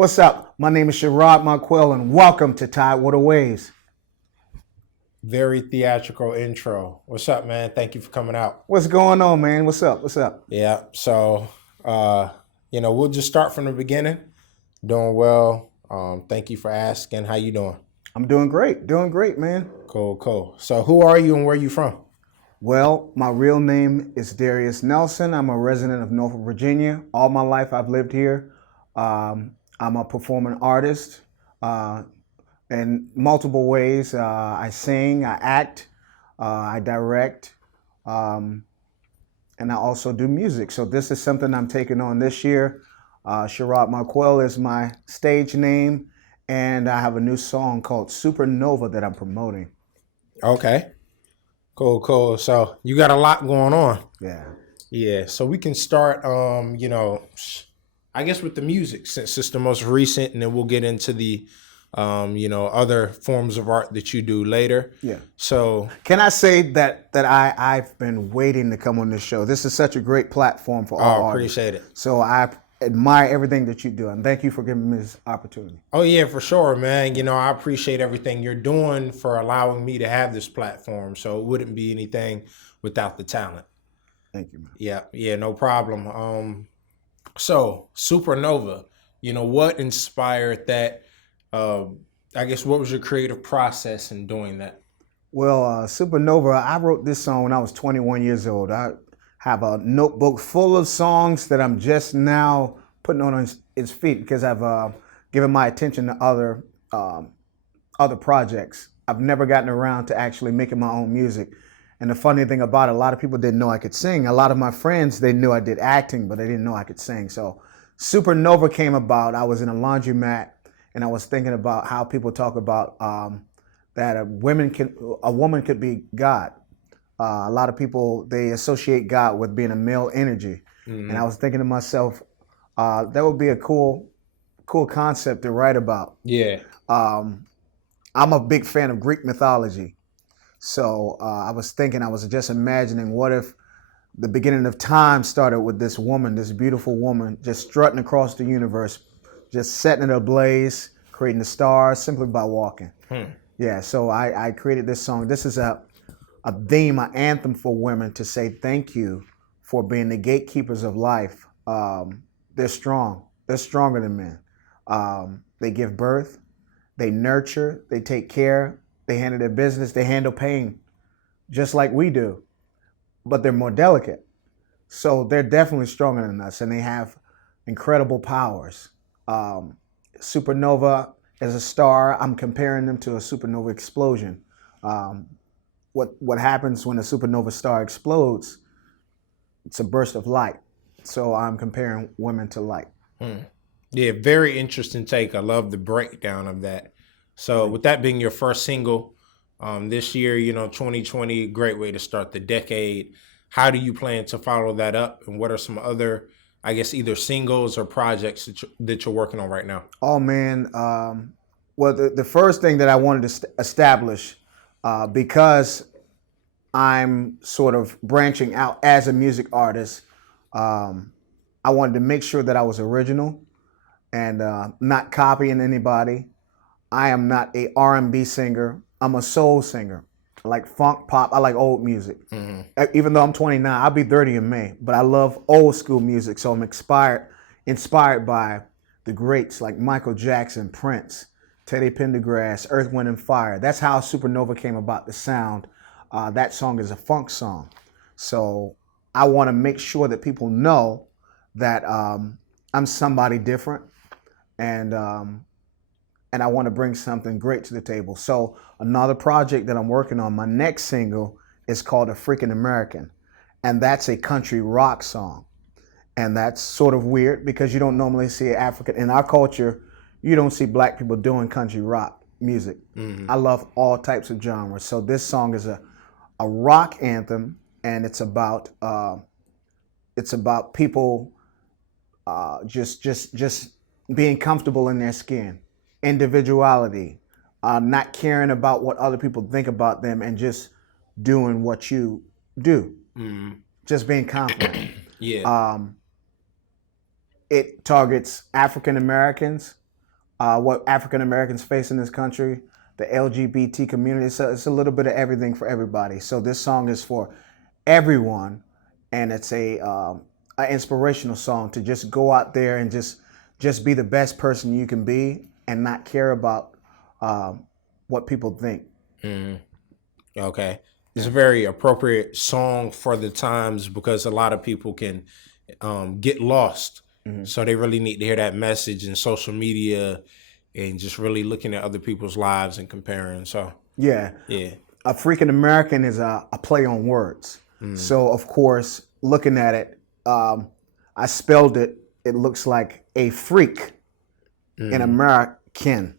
What's up? My name is Suirad Marquel, and welcome to Tidewater Waves. Very theatrical intro. What's up, man? Thank you for coming out. What's going on, man? What's up? Yeah. So, we'll just start from the beginning. Doing well. Thank you for asking. How you doing? I'm doing great, man. Cool. So, who are you and where are you from? Well, my real name is Darius Nelson. I'm a resident of Norfolk, Virginia. All my life I've lived here. I'm a performing artist in multiple ways. I sing, I act, I direct, and I also do music. So this is something I'm taking on this year. Suirad Marquel is my stage name, and I have a new song called Supernova that I'm promoting. Okay. Cool. So you got a lot going on. Yeah. So we can start, I guess with the music, since it's the most recent, and then we'll get into the, other forms of art that you do later. Yeah. So can I say that I've been waiting to come on this show. This is such a great platform for all artists. Appreciate it. So I admire everything that you do, and thank you for giving me this opportunity. Oh yeah, for sure, man. I appreciate everything you're doing for allowing me to have this platform. So it wouldn't be anything without the talent. Thank you, man. Yeah, no problem. So Supernova, what inspired that? I guess what was your creative process in doing that? Well, Supernova, I wrote this song when I was 21 years old. I have a notebook full of songs that I'm just now putting on its feet because I've given my attention to other projects. I've never gotten around to actually making my own music. And the funny thing about it, a lot of people didn't know I could sing. A lot of my friends, they knew I did acting, but they didn't know I could sing. So Supernova came about. I was in a laundromat, and I was thinking about how people talk about that a woman could be God. A lot of people, they associate God with being a male energy. Mm-hmm. And I was thinking to myself, that would be a cool concept to write about. Yeah. I'm a big fan of Greek mythology. So I was just imagining, what if the beginning of time started with this woman, this beautiful woman, just strutting across the universe, just setting it ablaze, creating the stars simply by walking. Yeah, so I created this song. This is a theme, an anthem for women to say thank you for being the gatekeepers of life. They're strong. They're stronger than men. They give birth. They nurture. They take care. They handle their business. They handle pain just like we do, but they're more delicate. So they're definitely stronger than us, and they have incredible powers. Supernova as a star, I'm comparing them to a supernova explosion. What happens when a supernova star explodes? It's a burst of light. So I'm comparing women to light. Yeah, very interesting take. I love the breakdown of that. So with that being your first single this year, 2020, great way to start the decade. How do you plan to follow that up? And what are some other, I guess, either singles or projects that you're working on right now? Oh, man. Well, the first thing that I wanted to establish, because I'm sort of branching out as a music artist, I wanted to make sure that I was original and not copying anybody. I am not a R&B singer. I'm a soul singer. I like funk, pop. I like old music. Mm-hmm. Even though I'm 29, I'll be 30 in May. But I love old school music, so I'm inspired by the greats like Michael Jackson, Prince, Teddy Pendergrass, Earth, Wind, and Fire. That's how Supernova came about, the sound. That song is a funk song. So I want to make sure that people know that I'm somebody different, and I want to bring something great to the table. So another project that I'm working on, my next single, is called African American. And that's a country rock song. And that's sort of weird because you don't normally see African, in our culture, you don't see black people doing country rock music. Mm-hmm. I love all types of genres. So this song is a rock anthem, and it's about people just being comfortable in their skin. Individuality, not caring about what other people think about them, and just doing what you do. Mm-hmm. Just being confident. Yeah. It targets African Americans, what African Americans face in this country, the LGBT community. It's a little bit of everything for everybody. So this song is for everyone, and it's an inspirational song to just go out there and just be the best person you can be and not care about what people think. Okay. It's a very appropriate song for the times because a lot of people can get lost. So they really need to hear that message in social media and just really looking at other people's lives and comparing. So Yeah. yeah. African American is a play on words. So of course, looking at it, I spelled it. It looks like a freak in American.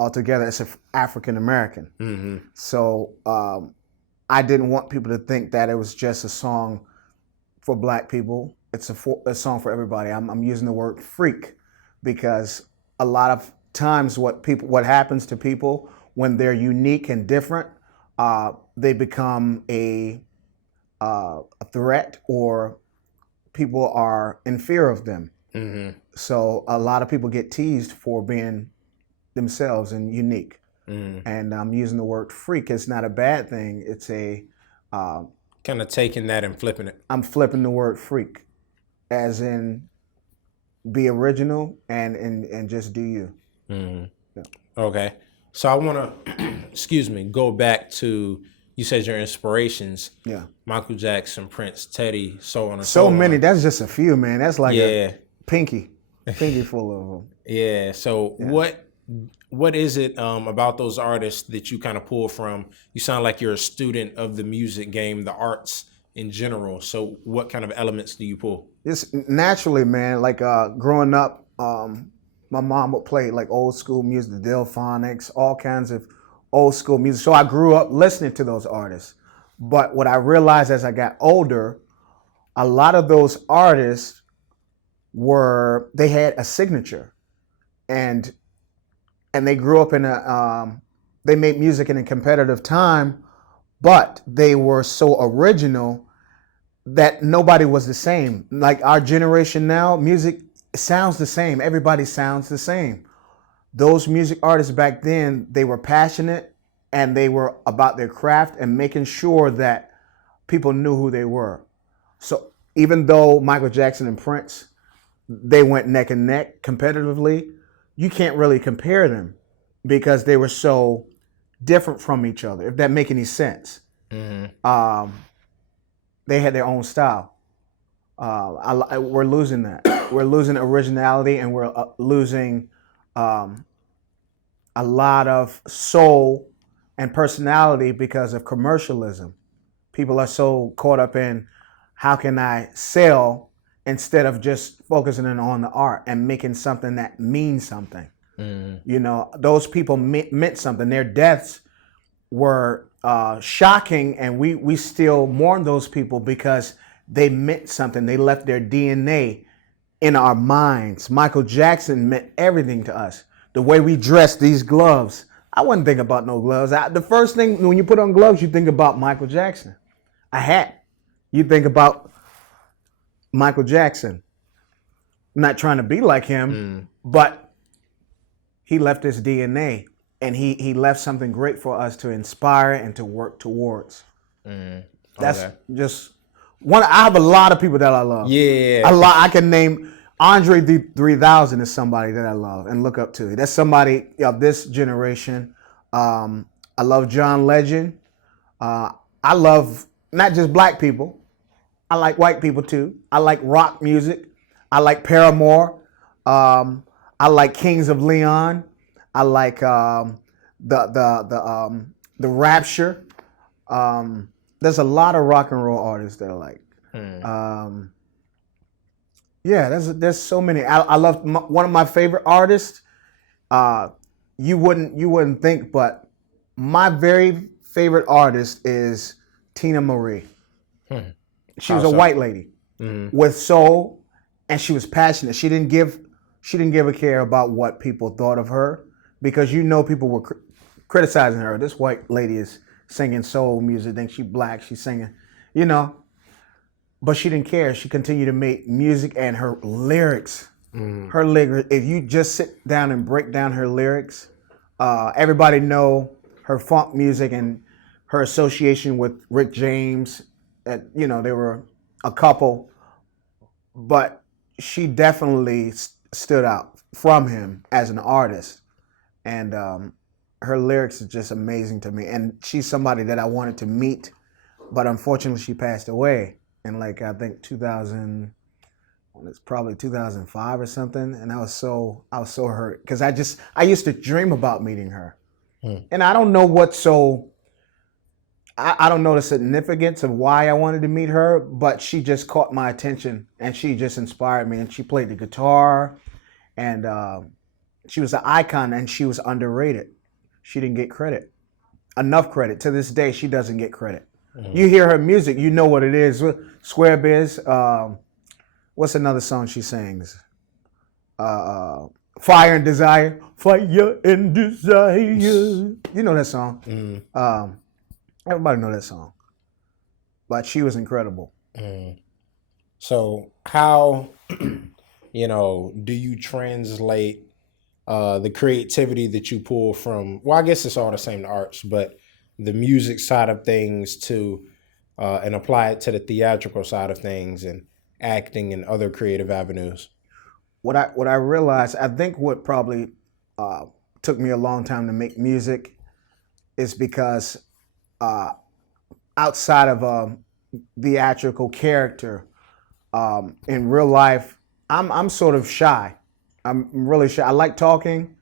Altogether, it's African American. So I didn't want people to think that it was just a song for Black people. It's a song for everybody. I'm using the word freak because a lot of times what happens to people when they're unique and different, they become a threat, or people are in fear of them. So a lot of people get teased for being themselves and unique. And I'm using the word freak. It's not a bad thing. It's a kind of taking that and flipping it. I'm flipping the word freak, as in be original and just do you. Yeah. Okay. So I want to, excuse me, go back to, you said your inspirations. Yeah. Michael Jackson, Prince, Teddy, so on and So on. many. That's just a few, man. That's like Yeah. a pinky full of them. Yeah. So what is it about those artists that you kind of pull from? You sound like you're a student of the music game, the arts in general. So what kind of elements do you pull? Just naturally, man. Like growing up, my mom would play like old school music, the Delphonics, all kinds of old school music. So I grew up listening to those artists. But what I realized as I got older, a lot of those artists they had a signature, and they grew up in they made music in a competitive time, but they were so original that nobody was the same. Like our generation now, music sounds the same. Everybody sounds the same. Those music artists back then, they were passionate and they were about their craft and making sure that people knew who they were. So even though Michael Jackson and Prince, they went neck and neck competitively, you can't really compare them because they were so different from each other, if that make any sense. They had their own style. We're losing that. We're losing originality, and we're losing a lot of soul and personality because of commercialism. People are so caught up in how can I sell instead of just focusing on the art and making something that means something. You know, those people meant something. Their deaths were shocking, and we still mourn those people because they meant something. They left their DNA in our minds. Michael Jackson meant everything to us. The way we dress, these gloves, I wouldn't think about no gloves. The first thing, when you put on gloves, you think about Michael Jackson. A hat, you think about Michael Jackson. I'm not trying to be like him, but he left his DNA, and he left something great for us to inspire and to work towards. That's just one. I have a lot of people that I love. Yeah. A lot. I can name Andre 3000 is somebody that I love and look up to. That's somebody of this generation. I love John Legend. I love not just black people. I like white people too. I like rock music. I like Paramore. I like Kings of Leon. I like the Rapture. There's a lot of rock and roll artists that I like. Yeah, there's so many. I love one of my favorite artists. You wouldn't think, but my very favorite artist is Tina Marie. She was a white lady with soul, and she was passionate. She didn't give a care about what people thought of her, because people were criticizing her. This white lady is singing soul music. Then she black. She's singing, but she didn't care. She continued to make music, and her lyrics Her lyrics, if you just sit down and break down her lyrics, everybody know her funk music and her association with Rick James. That they were a couple, but she definitely stood out from him as an artist, and her lyrics is just amazing to me. And she's somebody that I wanted to meet, but unfortunately she passed away in I think 2000. It's probably 2005 or something, and I was so hurt because I used to dream about meeting her, and I don't know I don't know the significance of why I wanted to meet her, but she just caught my attention and she just inspired me. And she played the guitar, and she was an icon, and she was underrated. She didn't get enough credit. To this day, she doesn't get credit. You hear her music, you know what it is. Square Biz. What's another song she sings? Fire and Desire. Fire and Desire. You know that song. Everybody know that song. But she was incredible. So how, do you translate the creativity that you pull from, well, I guess it's all the same, the arts, but the music side of things to, and apply it to the theatrical side of things and acting and other creative avenues? What I realized, I think what probably took me a long time to make music is because outside of a theatrical character, in real life, I'm sort of shy. I'm really shy. I like talking,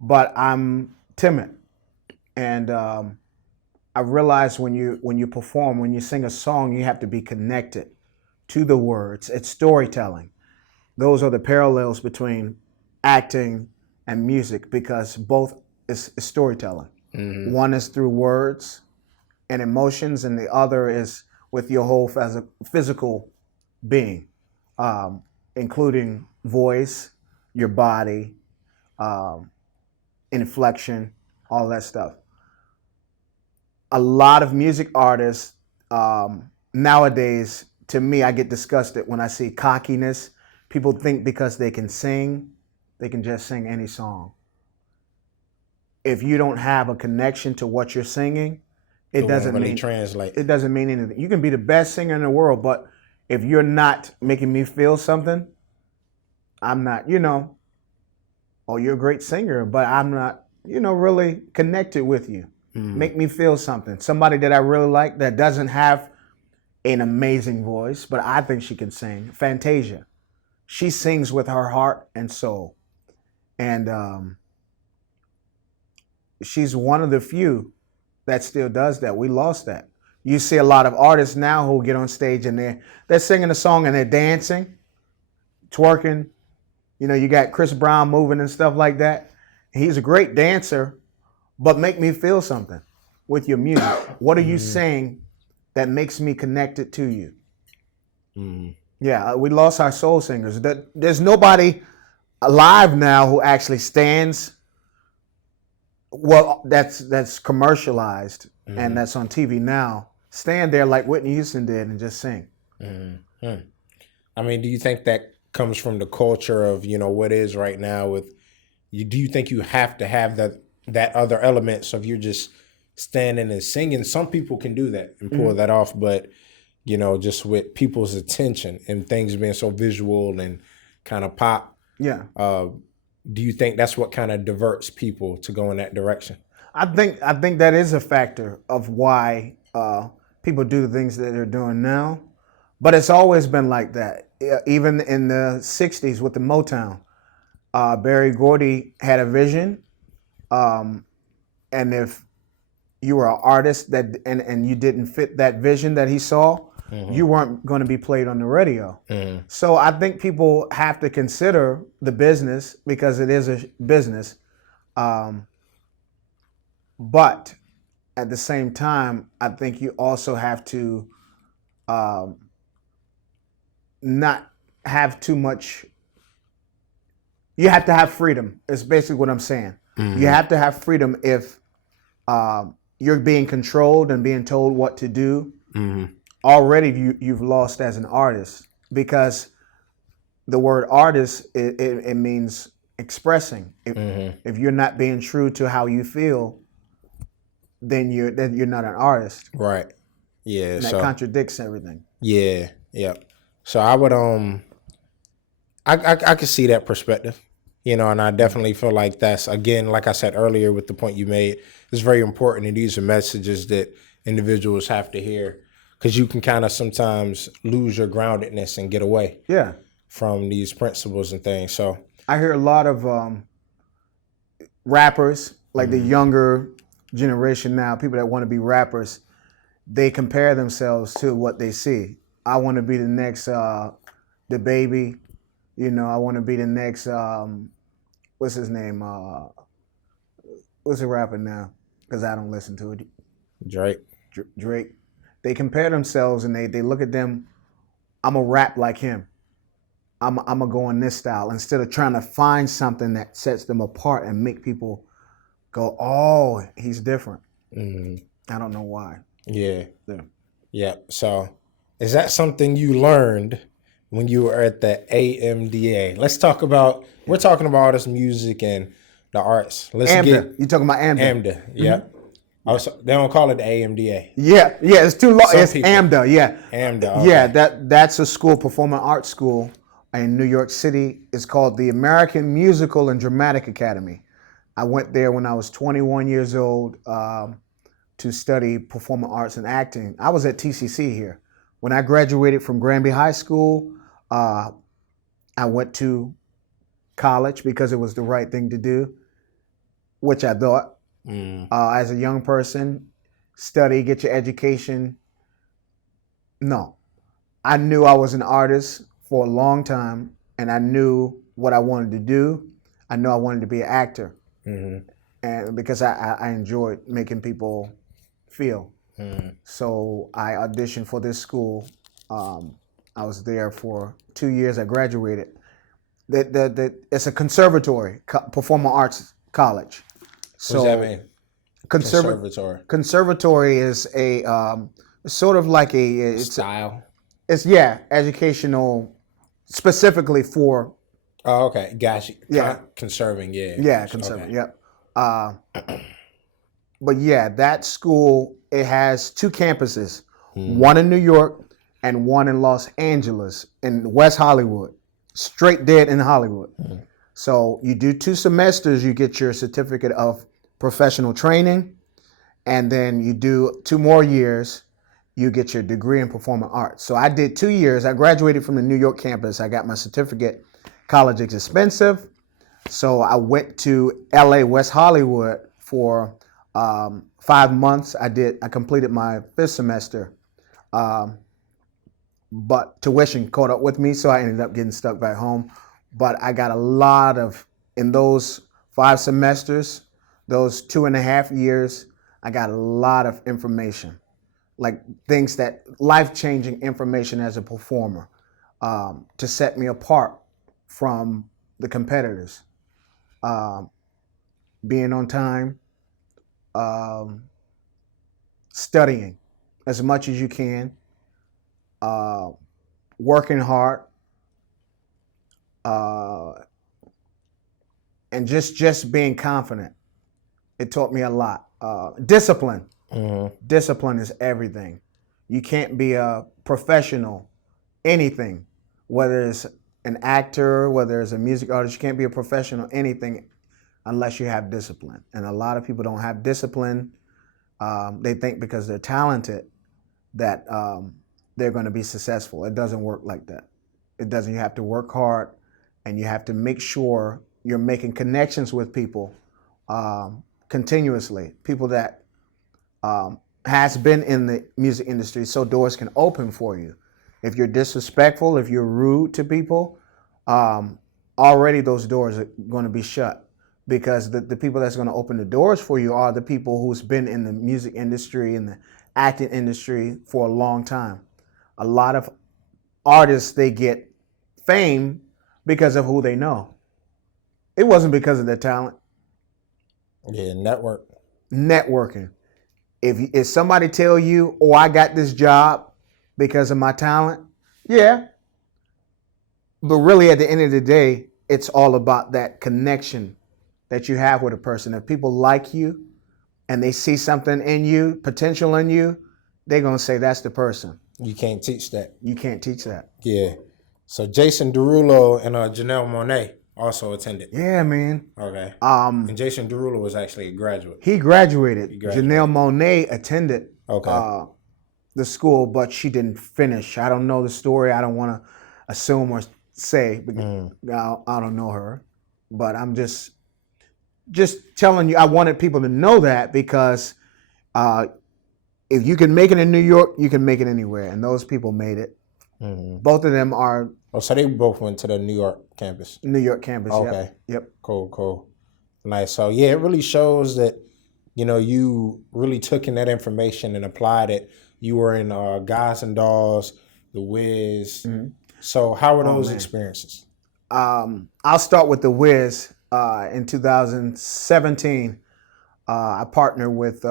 but I'm timid. And I realized when you perform, when you sing a song, you have to be connected to the words. It's storytelling. Those are the parallels between acting and music, because both is storytelling. One is through words and emotions, and the other is with your whole physical being, including voice, your body, inflection, all that stuff. A lot of music artists nowadays, to me, I get disgusted when I see cockiness. People think because they can sing, they can just sing any song. If you don't have a connection to what you're singing, it doesn't really translate. It doesn't mean anything. You can be the best singer in the world, but if you're not making me feel something, I'm not, oh, you're a great singer, but I'm not, really connected with you. Make me feel something. Somebody that I really like that doesn't have an amazing voice, but I think she can sing. Fantasia. She sings with her heart and soul. And she's one of the few that still does that. We lost that. You see a lot of artists now who get on stage and they're singing a song and they're dancing, twerking. You got Chris Brown moving and stuff like that. He's a great dancer, but make me feel something with your music. What are you saying that makes me connected to you? Yeah, we lost our soul singers. There's nobody alive now who actually stands. Well, that's commercialized and that's on TV now. Stand there like Whitney Houston did and just sing. I mean, do you think that comes from the culture of what is right now with you? Do you think you have to have that other element? So if you're just standing and singing, some people can do that and pull that off, but just with people's attention and things being so visual and kind of pop. Yeah. Do you think that's what kind of diverts people to go in that direction? I think that is a factor of why people do the things that they're doing now. But it's always been like that. Even in the 60s with the Motown, Berry Gordy had a vision. And if you were an artist and you didn't fit that vision that he saw, you weren't going to be played on the radio. So I think people have to consider the business, because it is a business. But at the same time, I think you also have to not have too much. You have to have freedom. Is basically what I'm saying. You have to have freedom if you're being controlled and being told what to do. Already you've lost as an artist, because the word artist, it means expressing. If you're not being true to how you feel, then you're not an artist, Right. Yeah. and that So contradicts everything. yeah. Yeah. So I would I could see that perspective, and I definitely feel like that's, again, like I said earlier with the point you made, it's very important, and these are messages that individuals have to hear, because you can kind of sometimes lose your groundedness and get away Yeah, from these principles and things. So I hear a lot of rappers, like the younger generation now, people that want to be rappers, they compare themselves to what they see. I want to be the next the baby, I want to be the next what's his name? What's a rapper now? Because I don't listen to it. Drake. Drake. They compare themselves and they look at them. I'm a rap like him. I'm a go in this style instead of trying to find something that sets them apart and make people go, oh, he's different. I don't know why. Yeah. Yeah. Yeah. So is that something you learned when you were at the AMDA? We're talking about all this music and the arts. Let's AMDA. You talking about AMDA? AMDA. Yeah. They don't call it the AMDA. Yeah, it's too long. It's people. AMDA, yeah. AMDA. Okay. Yeah, that's a school, performing arts school in New York City. It's called the American Musical and Dramatic Academy. I went there when I was 21 years old to study performing arts and acting. I was at TCC here. When I graduated from Granby High School, I went to college because it was the right thing to do, which I thought. As a young person, study, get your education. No, I knew I was an artist for a long time, and I knew what I wanted to do. I knew I wanted to be an actor, and because I enjoyed making people feel. So I auditioned for this school. I was there for 2 years. I graduated. It's a conservatory, performing arts college. So, what does that mean? Conservatory. Conservatory is a sort of like it's style. It's educational, specifically for. Oh, okay, gotcha. Yeah, conserving. Yeah. Yeah, conserving. Okay. Yep. But yeah, that school, it has 2 campuses, one in New York and one in Los Angeles in West Hollywood, straight dead in Hollywood. So you do 2 semesters, you get your certificate of professional training, and then you do 2 more years, you get your degree in performing arts. So I did 2 years. I graduated from the New York campus. I got my certificate. College is expensive, so I went to LA, West Hollywood for 5 months. I completed my 5th semester, but tuition caught up with me, so I ended up getting stuck back home. But I got a lot of, in those 5 semesters, those 2.5 years, I got a lot of information, like things that, life-changing information as a performer, to set me apart from the competitors. Being on time, studying as much as you can, working hard, and just being confident. It taught me a lot. Discipline. Discipline is everything. You can't be a professional, anything, whether it's an actor, whether it's a music artist, you can't be a professional, anything, unless you have discipline. And a lot of people don't have discipline. They think because they're talented that they're going to be successful. It doesn't work like that. It doesn't. You have to work hard, and you have to make sure you're making connections with people continuously, people that has been in the music industry, so doors can open for you. If you're disrespectful, if you're rude to people, already those doors are going to be shut, because the people that's going to open the doors for you are the people who's been in the music industry and the acting industry for a long time. A lot of artists, they get fame because of who they know. It wasn't because of their talent. Yeah, Networking. If somebody tell you, oh, I got this job because of my talent, yeah. but really at the end of the day, it's all about that connection that you have with a person. If people like you and they see something in you, potential in you, they're going to say that's the person. You can't teach that. You can't teach that. Yeah. So Jason Derulo and Janelle Monáe also attended. Yeah, man. Okay. And Jason Derulo was actually a graduate. He graduated. Janelle Monáe attended the school, but she didn't finish. I don't know the story. I don't want to assume or say because I don't know her. But I'm just telling you, I wanted people to know that because if you can make it in New York, you can make it anywhere. And those people made it. Mm-hmm. Both of them are. Oh, so they both went to the New York campus. New York campus. Okay. Yep. Cool. Nice. So yeah, it really shows that, you really took in that information and applied it. You were in Guys and Dolls, The Wiz. Mm-hmm. So how were those experiences? I'll start with The Wiz. In 2017, I partnered with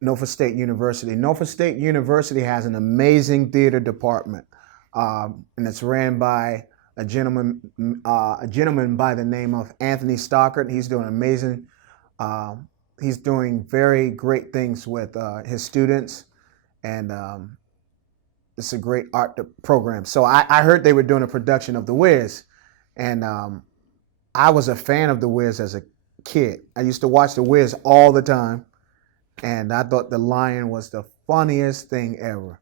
Norfolk State University. Norfolk State University has an amazing theater department, and it's ran by a gentleman by the name of Anthony Stockert. He's doing amazing. He's doing very great things with his students, and it's a great art program. So I heard they were doing a production of The Wiz, and I was a fan of The Wiz as a kid. I used to watch The Wiz all the time, and I thought the Lion was the funniest thing ever.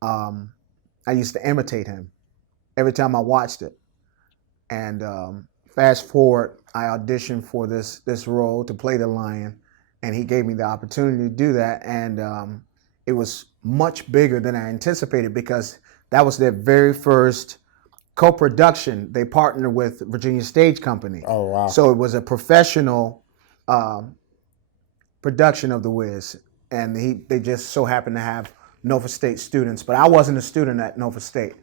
I used to imitate him every time I watched it. And fast forward, I auditioned for this role to play the Lion, and he gave me the opportunity to do that. And it was much bigger than I anticipated because that was their very first co-production. They partnered with Virginia Stage Company. Oh, wow. So it was a professional production of The Wiz. And they just so happened to have Norfolk State students. But I wasn't a student at Norfolk State.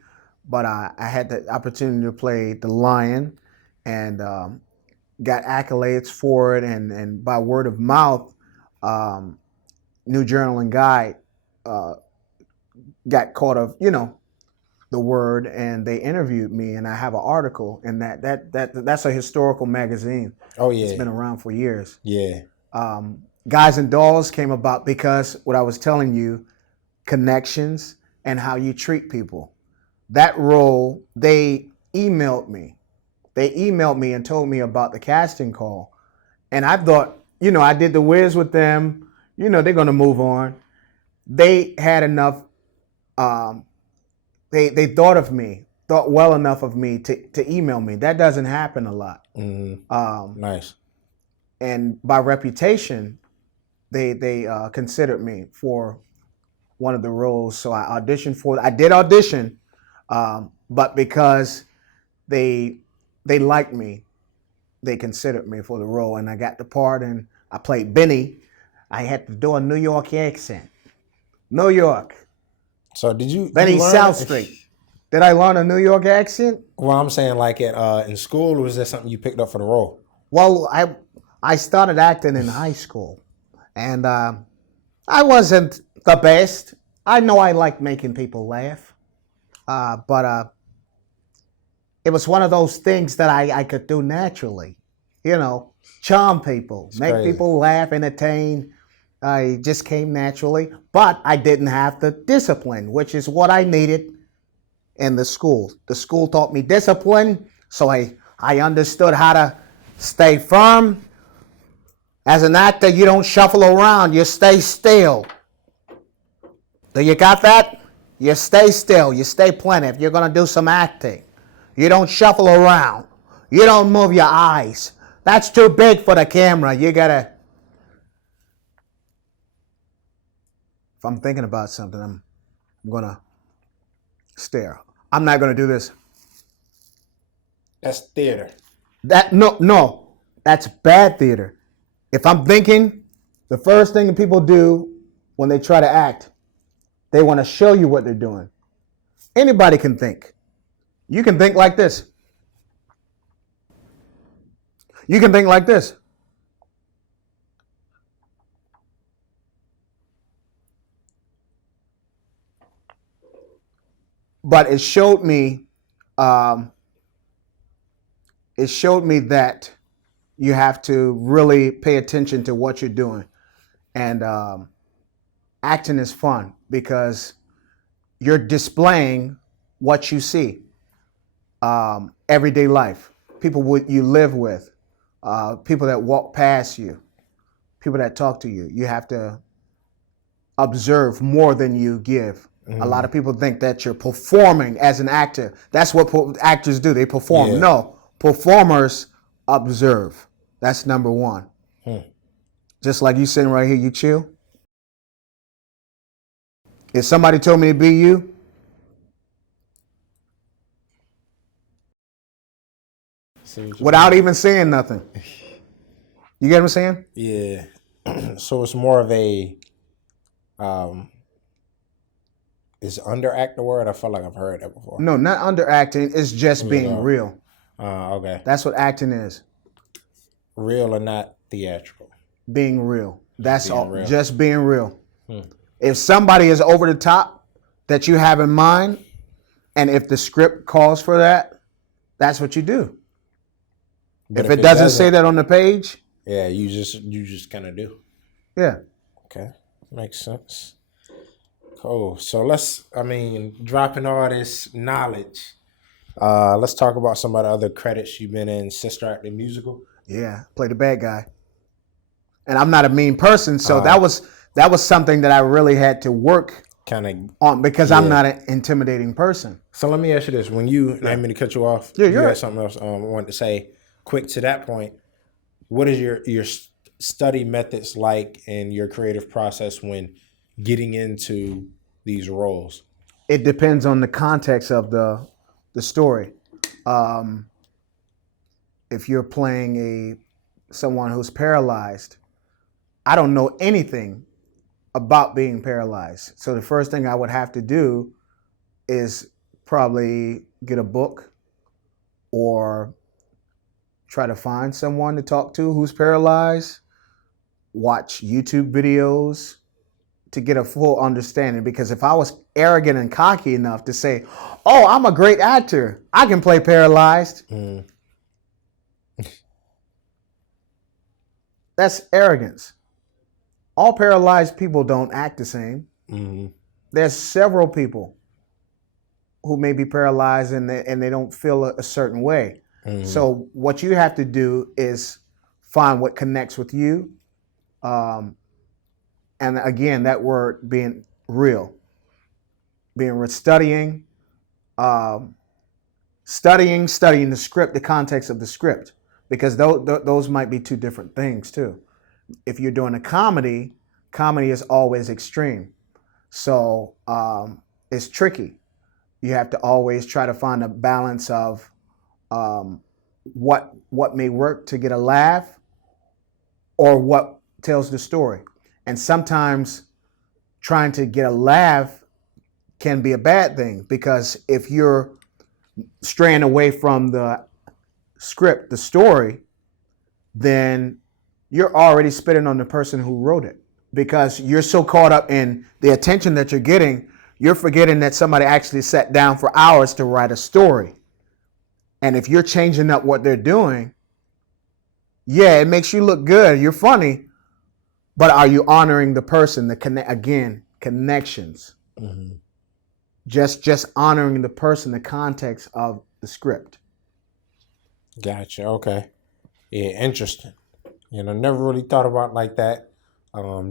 But I had the opportunity to play the Lion and got accolades for it. And by word of mouth, New Journal and Guide got caught of, the word, and they interviewed me, and I have an article in that's a historical magazine. Oh yeah, it's been around for years. Yeah. Guys and Dolls came about because what I was telling you, connections and how you treat people. That role, they emailed me. They emailed me and told me about the casting call, and I thought, I did The Wiz with them. They're gonna move on. They had enough. They thought well enough of me to email me. That doesn't happen a lot. Mm-hmm. Nice. And by reputation, they considered me for one of the roles. So I auditioned for. I did audition, but because they liked me, they considered me for the role, and I got the part. And I played Benny. I had to do a New York accent. New York. So did you Benny South Street? Did I learn a New York accent? Well, I'm saying like in school, or was that something you picked up for the role? Well, I started acting in high school, and I wasn't the best. I know I like making people laugh, but it was one of those things that I could do naturally. Charm people, It's make crazy. people laugh, entertain. I just came naturally, but I didn't have the discipline, which is what I needed in the school. The school taught me discipline, so I understood how to stay firm. As an actor, you don't shuffle around, you stay still. Do you got that? You stay still, you stay planted. If you're going to do some acting, you don't shuffle around. You don't move your eyes. That's too big for the camera. You got to... If I'm thinking about something, I'm going to stare. I'm not going to do this. That's theater. No, that's bad theater. If I'm thinking, the first thing that people do when they try to act, they want to show you what they're doing. Anybody can think. You can think like this. You can think like this. But it showed me um, it showed me that you have to really pay attention to what you're doing. And acting is fun because you're displaying what you see, everyday life, people you live with, people that walk past you, people that talk to you. You have to observe more than you give. A lot of people think that you're performing as an actor. That's what actors do. They perform. Yeah. No, performers observe. That's number one. Just like you sitting right here, you chill. If somebody told me to be you, without even saying nothing, you get what I'm saying? Yeah. So it's more of a, is underact the word? I feel like I've heard that before. No, not underacting. It's just being real. Okay. That's what acting is. Real or not theatrical. Being real. That's being all. real. Just being real. If somebody is over the top that you have in mind, and if the script calls for that, that's what you do. But if it doesn't say that on the page, yeah, you just kind of do. Yeah. Okay, makes sense. Cool. So dropping all this knowledge, let's talk about some of the other credits you've been in. Sister Act the Musical. Yeah, play the bad guy. And I'm not a mean person, so that was something that I really had to work on because I'm not an intimidating person. So let me ask you this: when you, I didn't mean to cut you off. Yeah, you had had something else I wanted to say. Quick to that point, what is your study methods like and your creative process when getting into these roles? It depends on the context of the story. If you're playing someone who's paralyzed, I don't know anything about being paralyzed. So the first thing I would have to do is probably get a book or try to find someone to talk to who's paralyzed, watch YouTube videos to get a full understanding. Because if I was arrogant and cocky enough to say, oh, I'm a great actor, I can play paralyzed. That's arrogance. All paralyzed people don't act the same. There's several people who may be paralyzed and they don't feel a certain way. So what you have to do is find what connects with you. And again, that word being real, studying the script, the context of the script, because those might be two different things too. If you're doing a comedy is always extreme. So it's tricky. You have to always try to find a balance of what may work to get a laugh or what tells the story. And sometimes trying to get a laugh can be a bad thing, because if you're straying away from the script, the story, then you're already spitting on the person who wrote it, because you're so caught up in the attention that you're getting, you're forgetting that somebody actually sat down for hours to write a story. And if you're changing up what they're doing, yeah, it makes you look good. You're funny, but are you honoring the person? Connections. Just honoring the person, the context of the script. Gotcha. Okay. Yeah, interesting. Never really thought about it like that.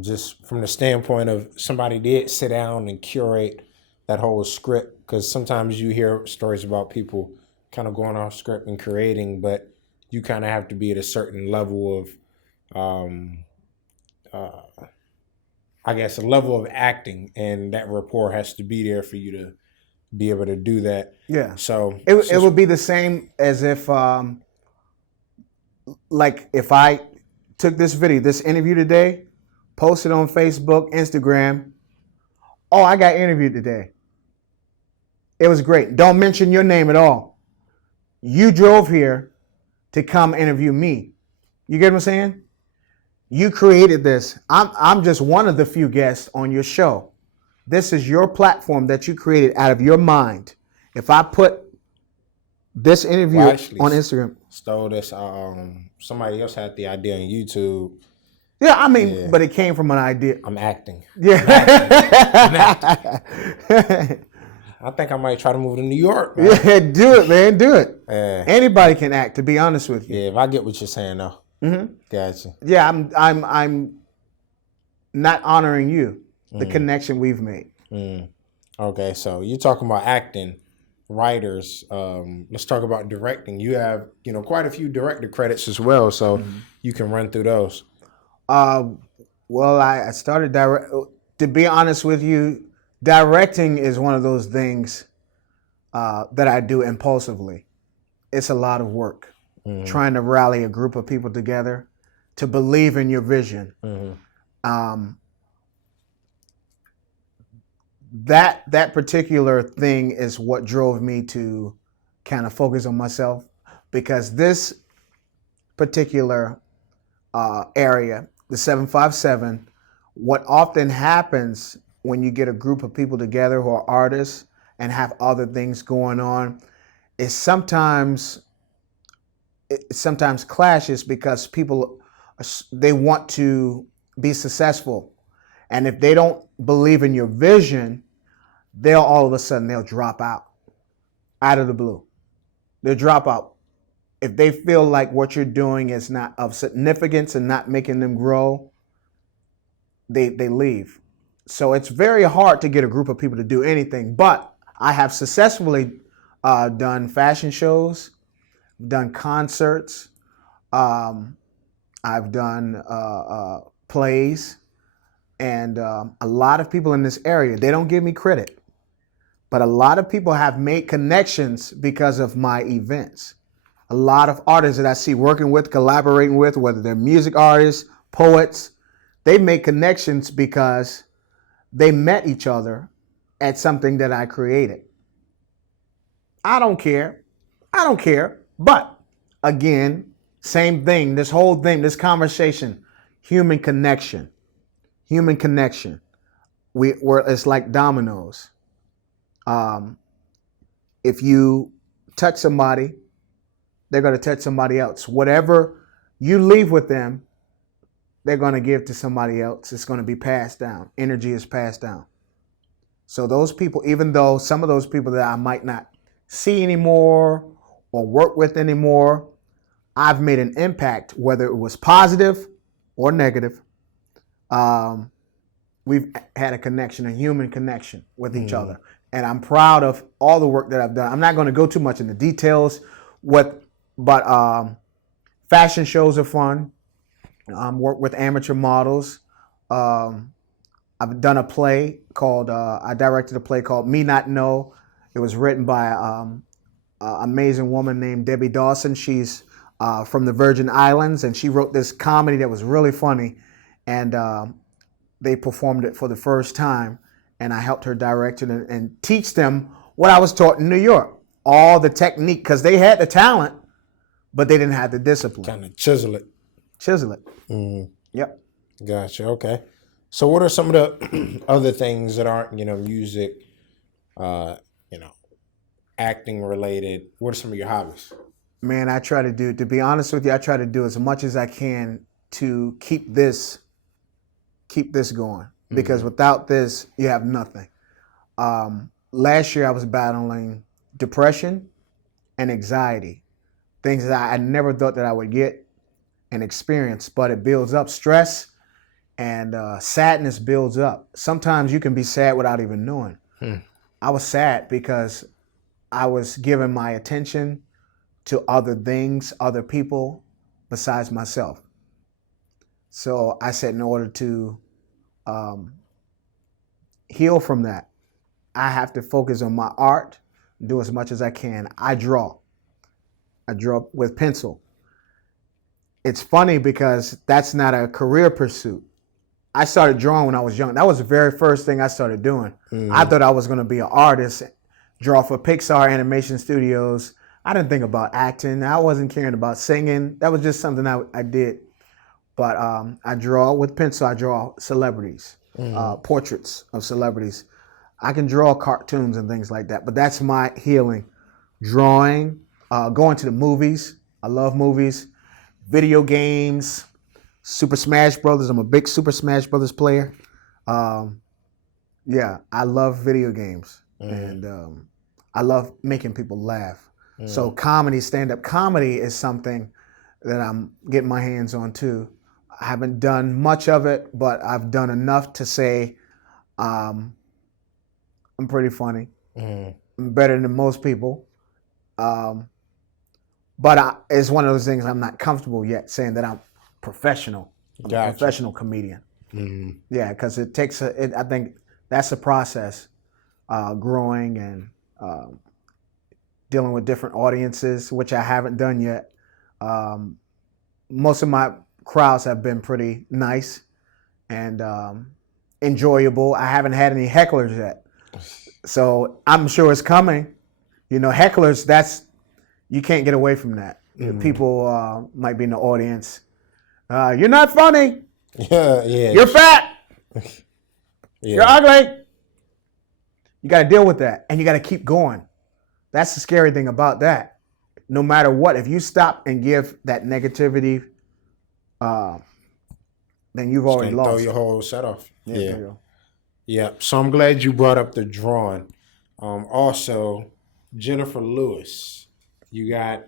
Just from the standpoint of somebody did sit down and curate that whole script, because sometimes you hear stories about people kind of going off script and creating, but you kind of have to be at a certain level of, I guess, a level of acting, and that rapport has to be there for you to be able to do that. Yeah. So it would be the same as if, like if I took this interview today, posted on Facebook, Instagram. Oh, I got interviewed today. It was great. Don't mention your name at all. You drove here to come interview me. You get what I'm saying? You created this. I'm just one of the few guests on your show. This is your platform that you created out of your mind. If I put This interview Well, actually, on Instagram. stole this. Somebody else had the idea on YouTube. Yeah, I mean, Yeah. but it came from an idea. I'm acting. Yeah. I'm acting. I think I might try to move to New York, man. Yeah, do it, man. Do it. Yeah. Anybody can act, to be honest with you. Yeah, if I get what you're saying, though. Mm-hmm. Gotcha. Yeah, I'm not honoring you, the connection we've made. Okay, so you're talking about acting, writers. Let's talk about directing. You have, quite a few director credits as well, so you can run through those. Well, I started to be honest with you, directing is one of those things that I do impulsively. It's a lot of work. Trying to rally a group of people together to believe in your vision. That particular thing is what drove me to kind of focus on myself, because this particular area, the 757, what often happens when you get a group of people together who are artists and have other things going on is sometimes clashes, because people, they want to be successful, and if they don't believe in your vision, they'll all of a sudden they'll drop out of the blue. They'll drop out if they feel like what you're doing is not of significance and not making them grow. They leave. So it's very hard to get a group of people to do anything. But I have successfully done fashion shows, done concerts, I've done plays, and a lot of people in this area, they don't give me credit, but a lot of people have made connections because of my events. A lot of artists that I see working with, collaborating with, whether they're music artists, poets, they make connections because they met each other at something that I created. I don't care. But again, same thing, this whole thing, this conversation, human connection. It's like dominoes. If you touch somebody, they're going to touch somebody else. Whatever you leave with them, they're going to give to somebody else. It's going to be passed down. Energy is passed down. So those people, even though some of those people that I might not see anymore or work with anymore, I've made an impact, whether it was positive or negative. We've had a connection, a human connection with each other. And I'm proud of all the work that I've done. I'm not going to go too much into details, but fashion shows are fun. Work with amateur models. I've done a play called, I directed a play called Me Not Know. It was written by an amazing woman named Debbie Dawson. She's from the Virgin Islands, and she wrote this comedy that was really funny. And they performed it for the first time, and I helped her direct it and teach them what I was taught in New York. All the technique, because they had the talent, but they didn't have the discipline. Kind of chisel it. Yep. Gotcha. Okay. So what are some of the other things that aren't, music, acting related? What are some of your hobbies? Man, to be honest with you, I try to do as much as I can to keep this going, because without this, you have nothing. Last year I was battling depression and anxiety, things that I never thought that I would get and experience, but it builds up. Stress and sadness builds up. Sometimes you can be sad without even knowing. I was sad because I was giving my attention to other things, other people besides myself. So I said, in order to heal from that, I have to focus on my art, do as much as I can. I draw with pencil. It's funny because that's not a career pursuit. I started drawing when I was young. That was the very first thing I started doing. I thought I was going to be an artist, draw for Pixar Animation Studios. I didn't think about acting. I wasn't caring about singing. That was just something I did. But I draw with pencil. I draw celebrities, portraits of celebrities. I can draw cartoons and things like that, but that's my healing. Drawing, Going to the movies. I love movies. Video games. Super Smash Brothers. I'm a big Super Smash Brothers player. Yeah, I love video games. And I love making people laugh. So comedy, stand-up comedy is something that I'm getting my hands on too. I haven't done much of it, but I've done enough to say I'm pretty funny. I'm better than most people. But it's one of those things I'm not comfortable yet saying that I'm professional. I'm a professional comedian. Yeah, because it takes I think that's a process, growing and dealing with different audiences, which I haven't done yet. Most of my crowds have been pretty nice and enjoyable. I haven't had any hecklers yet. So I'm sure it's coming. You know, hecklers, you can't get away from that. People might be in the audience. You're not funny. Yeah. You're fat. You're ugly. You got to deal with that, and you got to keep going. That's the scary thing about that. No matter what, if you stop and give that negativity, then you've already lost. Throw your whole set off. Yeah. So I'm glad you brought up the drawing. Also, Jennifer Lewis, you got,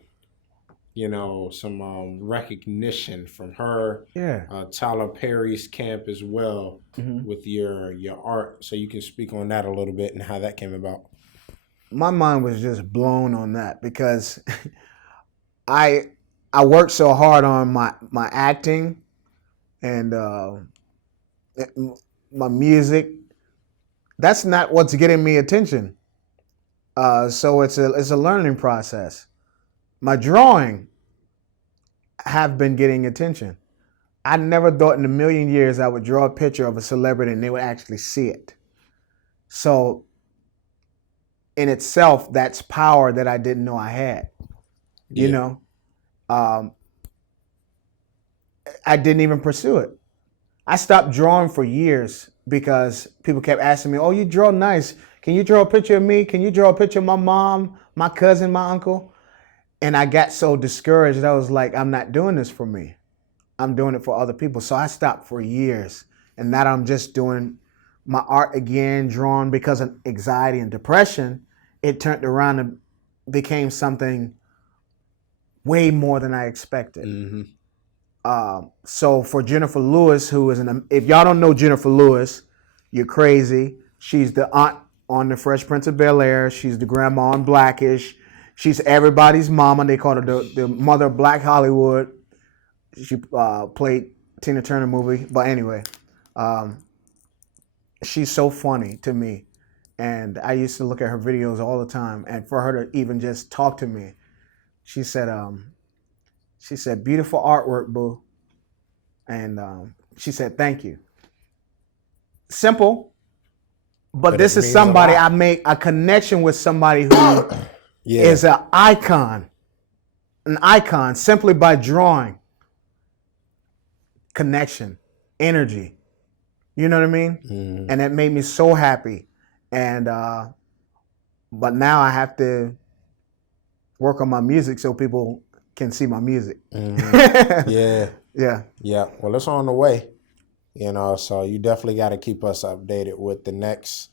some recognition from her. Yeah. Tyler Perry's camp as well with your art. So you can speak on that a little bit and how that came about. My mind was just blown on that because I worked so hard on my acting and my music. That's not what's getting me attention. So it's a learning process. My drawing have been getting attention. I never thought in a million years I would draw a picture of a celebrity and they would actually see it. So in itself, that's power that I didn't know I had. You know, I didn't even pursue it. I stopped drawing for years because people kept asking me, "Oh, you draw nice. Can you draw a picture of me? Can you draw a picture of my mom, my cousin, my uncle?" And I got so discouraged. I was like, I'm not doing this for me. I'm doing it for other people. So I stopped for years. And now I'm just doing my art again, drawn because of anxiety and depression. It turned around and became something way more than I expected. So for Jennifer Lewis, who is if y'all don't know Jennifer Lewis, you're crazy. She's the aunt on The Fresh Prince of Bel-Air. She's the grandma on Blackish. She's everybody's mama. They call her the mother of Black Hollywood. She played Tina Turner movie. But anyway, she's so funny to me. And I used to look at her videos all the time. And for her to even just talk to me, she said, beautiful artwork, boo. And she said, thank you. Simple. But this is somebody I make a connection with, somebody who is an icon simply by drawing. Connection, energy. You know what I mean? And it made me so happy. And but now I have to work on my music so people can see my music. Yeah. Well, it's on the way. So you definitely got to keep us updated with the next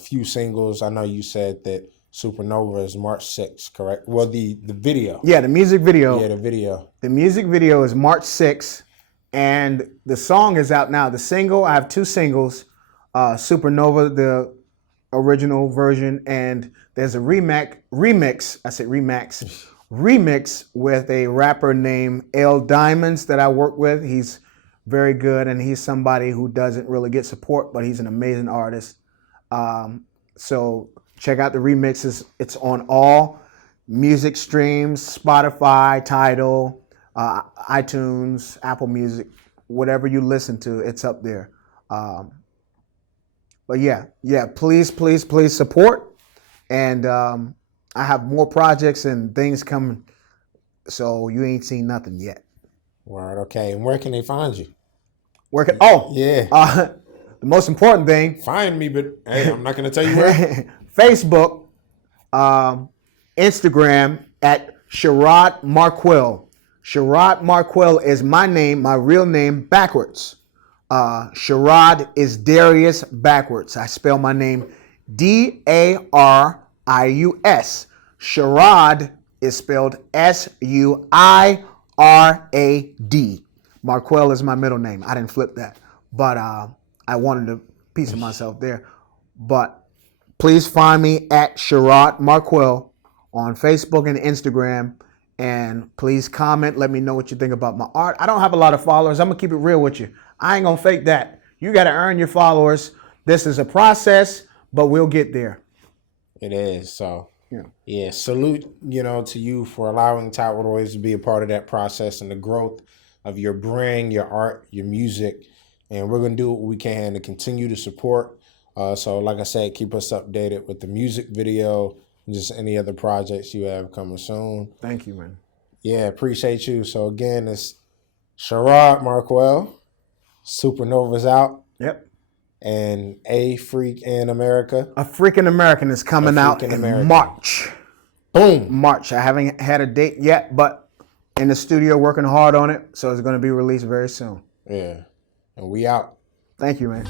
few singles. I know you said that Supernova is March 6th, correct? Well, the video. Yeah, the music video. Yeah, the video. The music video is March 6th, and the song is out now. The single, I have two singles, Supernova, the original version, and there's a remix with a rapper named L Diamonds that I work with. He's very good, and he's somebody who doesn't really get support, but he's an amazing artist. So check out the remixes. It's on all music streams, Spotify, Tidal, iTunes, Apple Music, whatever you listen to, it's up there. But yeah, please support. And I have more projects and things coming, so you ain't seen nothing yet. Word, okay. And where can they find you? The most important thing. Find me, but hey, I'm not going to tell you where. Facebook, Instagram, at Suirad Marquel. Suirad Marquel is my name, my real name, backwards. Suirad is Darius backwards. I spell my name Darius. Suirad is spelled Suirad. Marquel is my middle name. I didn't flip that, but I wanted a piece of myself there. But please find me at Suirad Marquel on Facebook and Instagram. And please comment. Let me know what you think about my art. I don't have a lot of followers. I'm going to keep it real with you. I ain't going to fake that. You got to earn your followers. This is a process, but we'll get there. It is. So, yeah, salute, to you for allowing Tidewater Waves to be a part of that process and the growth of your brand, your art, your music. And we're going to do what we can to continue to support. So, like I said, keep us updated with the music video and just any other projects you have coming soon. Thank you, man. Yeah, appreciate you. So, again, it's Suirad Marquel. Supernova's out. Yep. And A Freak in America. A Freakin' American is coming out in March. Boom. March. I haven't had a date yet, but in the studio working hard on it. So it's going to be released very soon. Yeah. And we out. Thank you, man.